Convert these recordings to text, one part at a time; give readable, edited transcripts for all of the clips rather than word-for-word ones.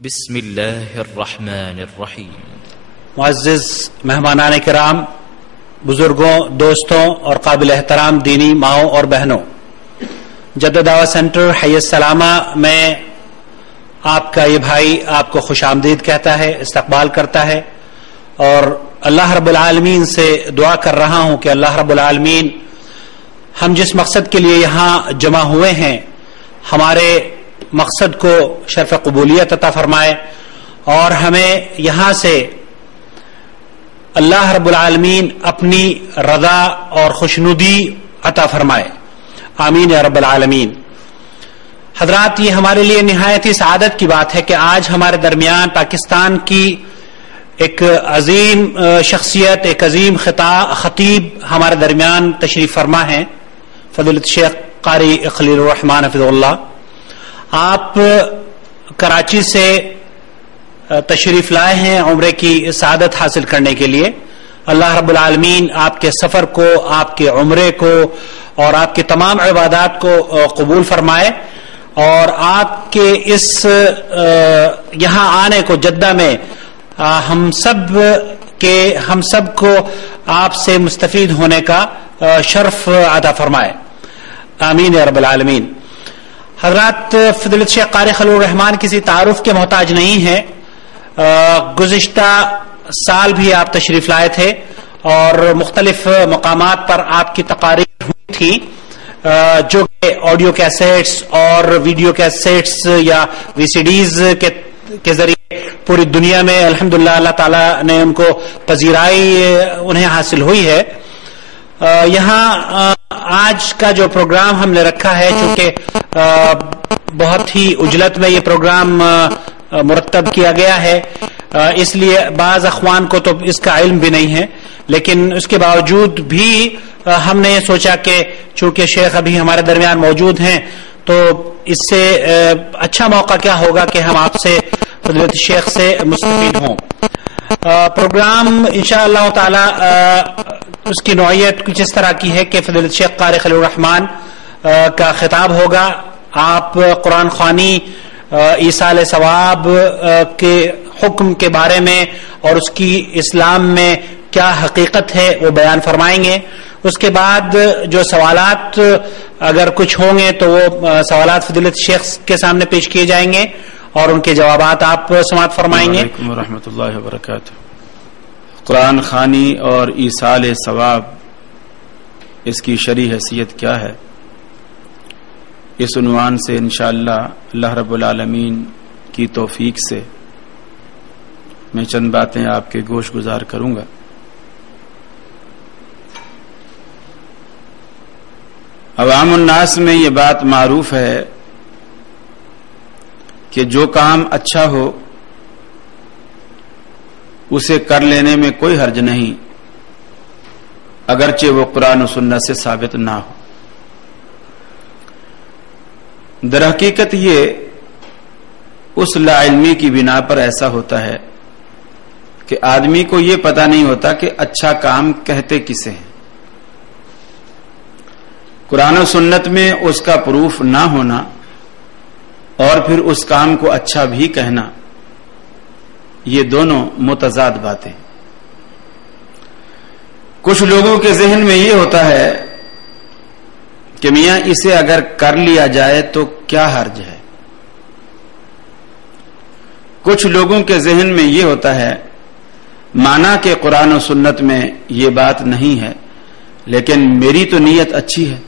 بسم اللہ الرحمن الرحیم۔ معزز مہمانان کرام، بزرگوں، دوستوں اور قابل احترام دینی ماؤں اور بہنوں، جدہ دعوت سینٹر حی السلامہ میں آپ کا یہ بھائی آپ کو خوش آمدید کہتا ہے، استقبال کرتا ہے، اور اللہ رب العالمین سے دعا کر رہا ہوں کہ اللہ رب العالمین ہم جس مقصد کے لیے یہاں جمع ہوئے ہیں، ہمارے مقصد کو شرف قبولیت عطا فرمائے اور ہمیں یہاں سے اللہ رب العالمین اپنی رضا اور خوشنودی عطا فرمائے، آمین یا رب العالمین۔ حضرات، یہ ہمارے لیے نہایت ہی سعادت کی بات ہے کہ آج ہمارے درمیان پاکستان کی ایک عظیم شخصیت، ایک عظیم خطیب ہمارے درمیان تشریف فرما ہیں، فضیلت شیخ قاری خلیل الرحمن حفظہ اللہ۔ آپ کراچی سے تشریف لائے ہیں عمرے کی سعادت حاصل کرنے کے لیے۔ اللہ رب العالمین آپ کے سفر کو، آپ کے عمرے کو اور آپ کے تمام عبادات کو قبول فرمائے، اور آپ کے اس یہاں آنے کو جدہ میں ہم سب کو آپ سے مستفید ہونے کا شرف عطا فرمائے، آمین یا رب العالمین۔ حضرات، فضیلت شیخ قاری خلیل الرحمن کسی تعارف کے محتاج نہیں ہے۔ گزشتہ سال بھی آپ تشریف لائے تھے اور مختلف مقامات پر آپ کی تقاریر ہوئی تھی، جو کہ آڈیو کیسٹس اور ویڈیو کیسٹس یا وی سی ڈیز کے ذریعے پوری دنیا میں الحمدللہ اللہ تعالیٰ نے ان کو پذیرائی انہیں حاصل ہوئی ہے۔ یہاں آج کا جو پروگرام ہم نے رکھا ہے، چونکہ بہت ہی عجلت میں یہ پروگرام مرتب کیا گیا ہے، اس لیے بعض اخوان کو تو اس کا علم بھی نہیں ہے، لیکن اس کے باوجود بھی ہم نے یہ سوچا کہ چونکہ شیخ ابھی ہمارے درمیان موجود ہیں تو اس سے اچھا موقع کیا ہوگا کہ ہم آپ سے فضیلت شیخ سے مستفید ہوں۔ پروگرام انشاءاللہ تعالی اس کی نوعیت کچھ اس طرح کی ہے کہ فضیلت شیخ قاری خلیل الرحمن کا خطاب ہوگا، آپ قرآن خوانی، ایصال ثواب کے حکم کے بارے میں اور اس کی اسلام میں کیا حقیقت ہے وہ بیان فرمائیں گے۔ اس کے بعد جو سوالات اگر کچھ ہوں گے تو وہ سوالات فضیلت شیخ کے سامنے پیش کیے جائیں گے اور ان کے جوابات آپ سماعت فرمائیں گے۔ وعلیکم ورحمۃ اللہ وبرکاتہ۔ قرآن خوانی اور ایصال ثواب، اس کی شرعی حیثیت کیا ہے، اس عنوان سے انشاءاللہ اللہ رب العالمین کی توفیق سے میں چند باتیں آپ کے گوش گزار کروں گا۔ عوام الناس میں یہ بات معروف ہے کہ جو کام اچھا ہو اسے کر لینے میں کوئی حرج نہیں، اگرچہ وہ قرآن و سنت سے ثابت نہ ہو۔ در حقیقت یہ اس لا علمی کی بنا پر ایسا ہوتا ہے کہ آدمی کو یہ پتہ نہیں ہوتا کہ اچھا کام کہتے کسے ہیں۔ قرآن و سنت میں اس کا پروف نہ ہونا اور پھر اس کام کو اچھا بھی کہنا، یہ دونوں متضاد باتیں۔ کچھ لوگوں کے ذہن میں یہ ہوتا ہے کہ میاں اسے اگر کر لیا جائے تو کیا حرج ہے۔ کچھ لوگوں کے ذہن میں یہ ہوتا ہے مانا کہ قرآن و سنت میں یہ بات نہیں ہے، لیکن میری تو نیت اچھی ہے،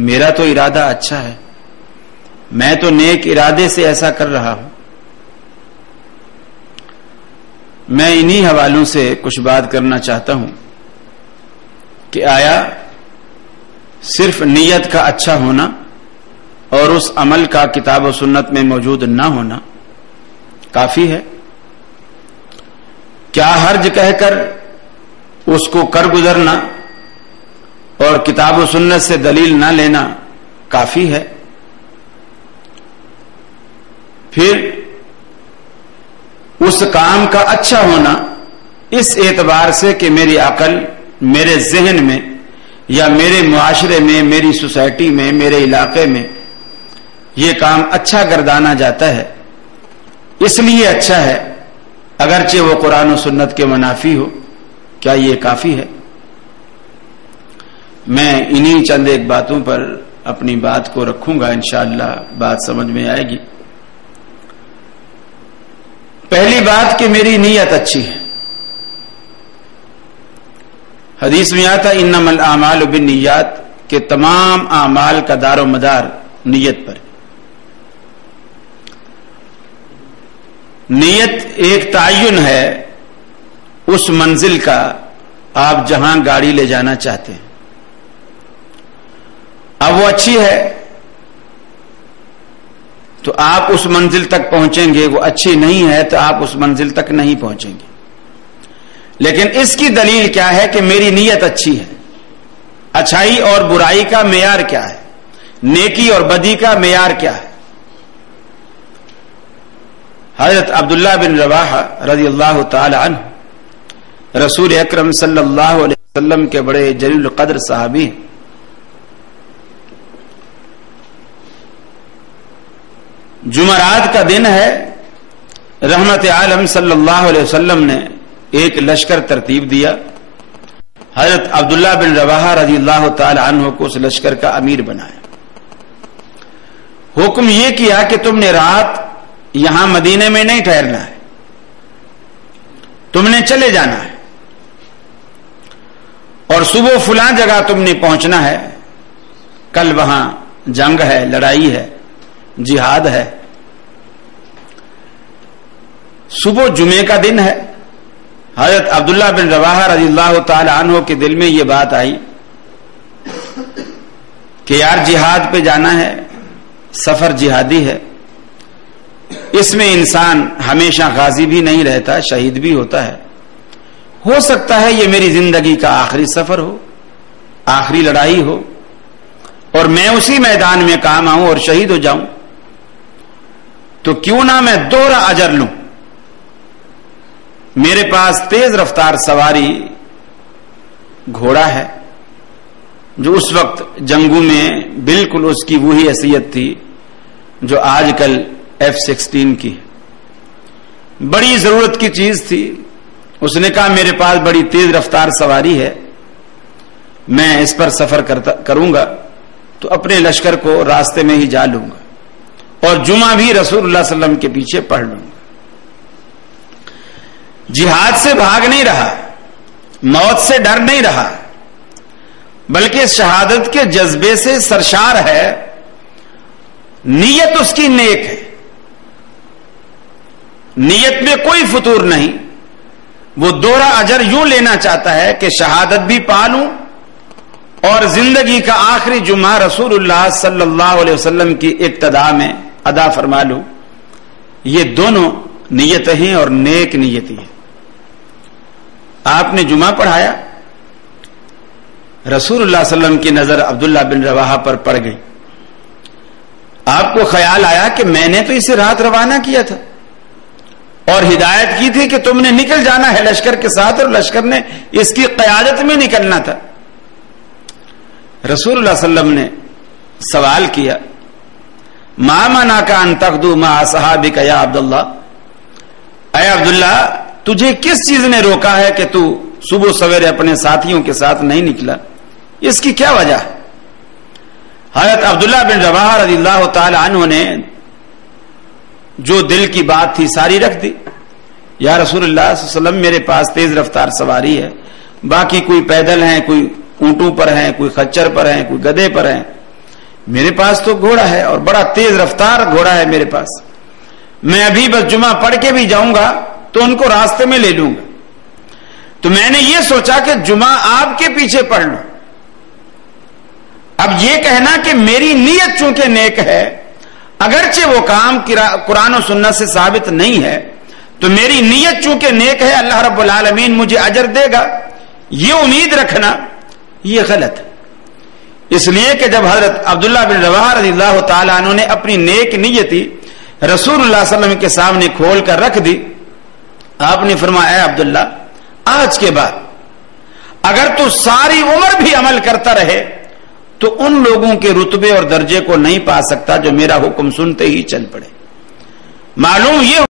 میرا تو ارادہ اچھا ہے، میں تو نیک ارادے سے ایسا کر رہا ہوں۔ میں انہی حوالوں سے کچھ بات کرنا چاہتا ہوں کہ آیا صرف نیت کا اچھا ہونا اور اس عمل کا کتاب و سنت میں موجود نہ ہونا کافی ہے؟ کیا حرج کہہ کر اس کو کر گزرنا اور کتاب و سنت سے دلیل نہ لینا کافی ہے؟ پھر اس کام کا اچھا ہونا اس اعتبار سے کہ میری عقل، میرے ذہن میں یا میرے معاشرے میں، میری سوسائٹی میں، میرے علاقے میں یہ کام اچھا گردانا جاتا ہے، اس لیے اچھا ہے اگرچہ وہ قرآن و سنت کے منافی ہو. کیا یہ کافی ہے؟ میں انہی چند ایک باتوں پر اپنی بات کو رکھوں گا، انشاءاللہ بات سمجھ میں آئے گی. پہلی بات کہ میری نیت اچھی ہے. حدیث میں آتا انما الاعمال بالنیات کہ تمام اعمال کا دار و مدار نیت پر. نیت ایک تعین ہے اس منزل کا آپ جہاں گاڑی لے جانا چاہتے ہیں. اب وہ اچھی ہے تو آپ اس منزل تک پہنچیں گے، وہ اچھی نہیں ہے تو آپ اس منزل تک نہیں پہنچیں گے. لیکن اس کی دلیل کیا ہے کہ میری نیت اچھی ہے. اچھائی اور برائی کا معیار کیا ہے؟ نیکی اور بدی کا معیار کیا ہے؟ حضرت عبداللہ بن رواحہ رضی اللہ تعالی عنہ رسول اکرم صلی اللہ علیہ وسلم کے بڑے جلیل القدر صحابی ہیں. جمعرات کا دن ہے. رحمت عالم صلی اللہ علیہ وسلم نے ایک لشکر ترتیب دیا. حضرت عبداللہ بن رواحہ رضی اللہ تعالی عنہ کو اس لشکر کا امیر بنایا. حکم یہ کیا کہ تم نے رات یہاں مدینے میں نہیں ٹھہرنا ہے، تم نے چلے جانا ہے اور صبح فلاں جگہ تم نے پہنچنا ہے. کل وہاں جنگ ہے، لڑائی ہے، جہاد ہے. صبح جمعے کا دن ہے. حضرت عبداللہ بن رواحہ رضی اللہ تعالی عنہ کے دل میں یہ بات آئی کہ یار جہاد پہ جانا ہے، سفر جہادی ہے، اس میں انسان ہمیشہ غازی بھی نہیں رہتا، شہید بھی ہوتا ہے. ہو سکتا ہے یہ میری زندگی کا آخری سفر ہو، آخری لڑائی ہو اور میں اسی میدان میں کام آؤں اور شہید ہو جاؤں. تو کیوں نہ میں دوہرا اجر لوں. میرے پاس تیز رفتار سواری گھوڑا ہے جو اس وقت جنگوں میں بالکل اس کی وہی حیثیت تھی جو آج کل F-16 کی. بڑی ضرورت کی چیز تھی. اس نے کہا میرے پاس بڑی تیز رفتار سواری ہے، میں اس پر سفر کروں گا تو اپنے لشکر کو راستے میں ہی جا لوں گا اور جمعہ بھی رسول اللہ صلی اللہ علیہ وسلم کے پیچھے پڑھ لوں گا. جہاد سے بھاگ نہیں رہا، موت سے ڈر نہیں رہا، بلکہ شہادت کے جذبے سے سرشار ہے. نیت اس کی نیک ہے، نیت میں کوئی فتور نہیں. وہ دوہرا اجر یوں لینا چاہتا ہے کہ شہادت بھی پالوں اور زندگی کا آخری جمعہ رسول اللہ صلی اللہ علیہ وسلم کی اقتداء میں ادا فرما لوں. یہ دونوں نیتیں ہیں اور نیک نیتی ہے. آپ نے جمعہ پڑھایا، رسول اللہ صلی اللہ علیہ وسلم کی نظر عبداللہ بن رواحہ پر پڑ گئی. آپ کو خیال آیا کہ میں نے تو اسے رات روانہ کیا تھا اور ہدایت کی تھی کہ تم نے نکل جانا ہے لشکر کے ساتھ اور لشکر نے اس کی قیادت میں نکلنا تھا. رسول اللہ صلی اللہ علیہ وسلم نے سوال کیا ما منعک ان تغدو مع اصحابک یا عبداللہ، اے عبداللہ تجھے کس چیز نے روکا ہے کہ تو صبح سویرے اپنے ساتھیوں کے ساتھ نہیں نکلا؟ اس کی کیا وجہ ہے؟ حضرت عبداللہ بن رواحہ رضی اللہ تعالی عنہ نے جو دل کی بات تھی ساری رکھ دی. یا رسول اللہ صلی اللہ علیہ وسلم میرے پاس تیز رفتار سواری ہے، باقی کوئی پیدل ہیں، کوئی اونٹوں پر ہیں، کوئی خچر پر ہیں، کوئی گدھے پر ہیں. میرے پاس تو گھوڑا ہے اور بڑا تیز رفتار گھوڑا ہے میرے پاس. میں ابھی بس جمعہ پڑھ کے بھی جاؤں گا تو ان کو راستے میں لے لوں گا. تو میں نے یہ سوچا کہ جمعہ آپ کے پیچھے پڑھ لوں. اب یہ کہنا کہ میری نیت چونکہ نیک ہے، اگرچہ وہ کام قرآن و سنت سے ثابت نہیں ہے، تو میری نیت چونکہ نیک ہے اللہ رب العالمین مجھے اجر دے گا، یہ امید رکھنا یہ غلط ہے. اس لیے کہ جب حضرت عبداللہ بن رواحہ رضی اللہ تعالیٰ عنہ نے اپنی نیک نیتی رسول اللہ صلی اللہ علیہ وسلم کے سامنے کھول کر رکھ دی، آپ نے فرمایا اے عبداللہ آج کے بعد اگر تو ساری عمر بھی عمل کرتا رہے تو ان لوگوں کے رتبے اور درجے کو نہیں پا سکتا جو میرا حکم سنتے ہی چل پڑے. معلوم یہ